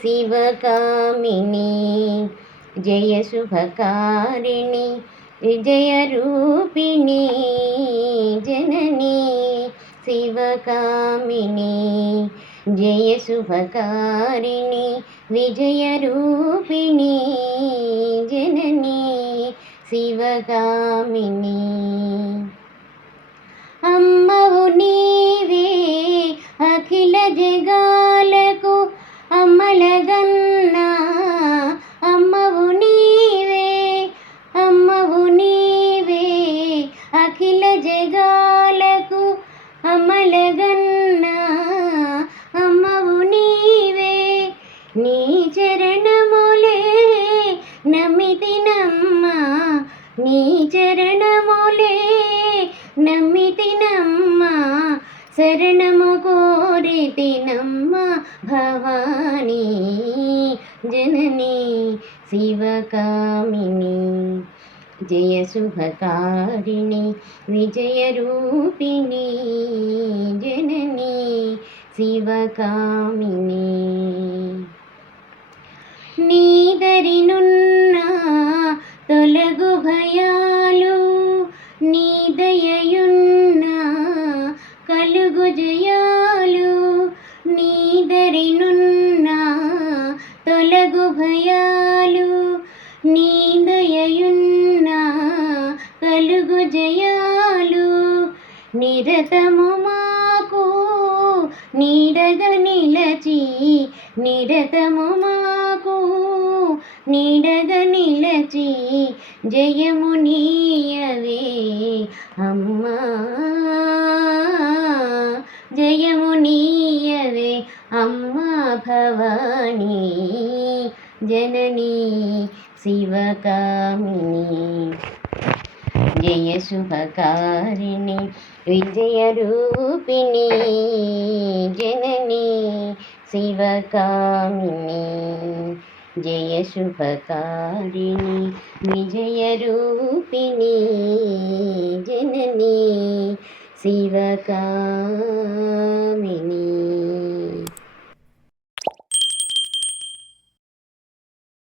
శివకామిని జయ శుభకారిణి విజయరూపిణి జననీ శివకామిని జయ శుభకారిణి విజయరూపిణి జననీ శివకామిని అమ్మవు నీవే అఖిల జగాలకు అమ్మలగన్నా అమ్మవు నీవే అఖిల జగాలకు అమ్మలగన్నా అమ్మవు నీవే నీ చరణములే నమ్మితినమ్మా నీ చరణములే నమ్మితినమ్మా శరణము కోరితినమ్మా భవానీ జననీ శివకామిని జయ శుభకారిణి విజయరూపిణి జననీ శివకామిని నీదరినున్నా తొలగు భయాలు నీ దయయున్నా కలుగు జయాలు నీదరినున్నా తొలగు భయాలు నీ దయయున్నా కలుగు జయాలు నిరతము మాకు నీడగా నిలచి నిరతము మాకు నీడగా నిలచి జయము నీయవే అమ్మా జయము నీయవే అమ్మా భవానీ జననీ శివకామిని జయ శుభకారిణి విజయరూపిణి జననీ శివకామిని జయ శుభకారిణి విజయరూపిణి జననీ శివకామిని.